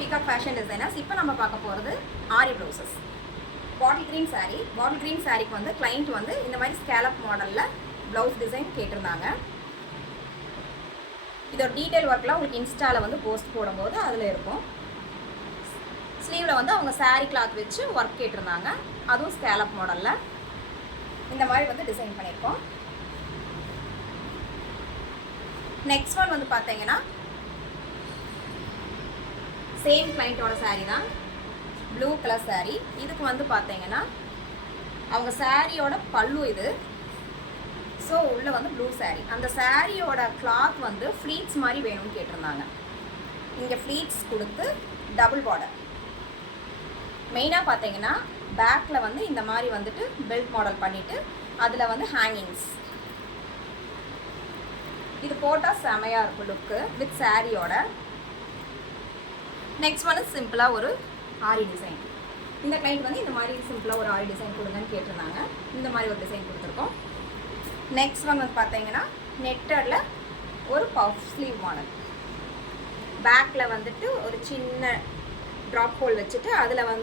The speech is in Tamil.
Peacock fashion designers. இப்போ நம்ம பார்க்க போகிறது aari blouses. Bottle green saree. Bottle green சாரீக்கு வந்து கிளைண்ட் வந்து இந்த மாதிரி ஸ்கேலப் மாடலில் ப்ளவுஸ் டிசைன் கேட்டிருந்தாங்க. இதோட டீட்டெயில் ஒர்க்லாம் உங்களுக்கு இன்ஸ்டாவில் வந்து போஸ்ட் போடும்போது அதில் இருக்கும். ஸ்லீவில் வந்து அவங்க saree கிளாத் வச்சு ஒர்க் கேட்டிருந்தாங்க. அதுவும் ஸ்கேலப் மாடலில் இந்த மாதிரி வந்து டிசைன் பண்ணியிருக்கோம். நெக்ஸ்ட் ஒன் வந்து பார்த்தீங்கன்னா சேம் கிளைண்ட்டோட saree தான், ப்ளூ கலர் saree. இதுக்கு வந்து பார்த்தீங்கன்னா அவங்க சாரியோட பல்லு இது. ஸோ உள்ளே வந்து ப்ளூ saree. அந்த சாரியோட கிளாத் வந்து ஃப்ளீட்ஸ் மாதிரி வேணும்னு கேட்டிருந்தாங்க. இங்கே ஃப்ளீட்ஸ் கொடுத்து டபுள் பார்டர். மெயினாக பார்த்தீங்கன்னா பேக்கில் வந்து இந்த மாதிரி வந்துட்டு பெல்ட் மாடல் பண்ணிவிட்டு அதில் வந்து ஹேங்கிங்ஸ். இது போட்டால் செமையாக இருக்கும் லுக்கு வித் சாரியோட. நெக்ஸ்ட் வந்து சிம்பிளாக ஒரு ஆரி டிசைன். இந்த கிளைண்ட் வந்து இந்த மாதிரி சிம்பிளாக ஒரு ஆரி டிசைன் கொடுங்கன்னு கேட்டிருந்தாங்க. இந்த மாதிரி ஒரு டிசைன் கொடுத்துருக்கோம். நெக்ஸ்ட் ஒன் வந்து பார்த்தீங்கன்னா நெட்டடில் ஒரு பஃப் ஸ்லீவ் மாடல். பேக்கில் வந்துட்டு ஒரு சின்ன ட்ராப் ஹோல் வச்சுட்டு அதில் வந்து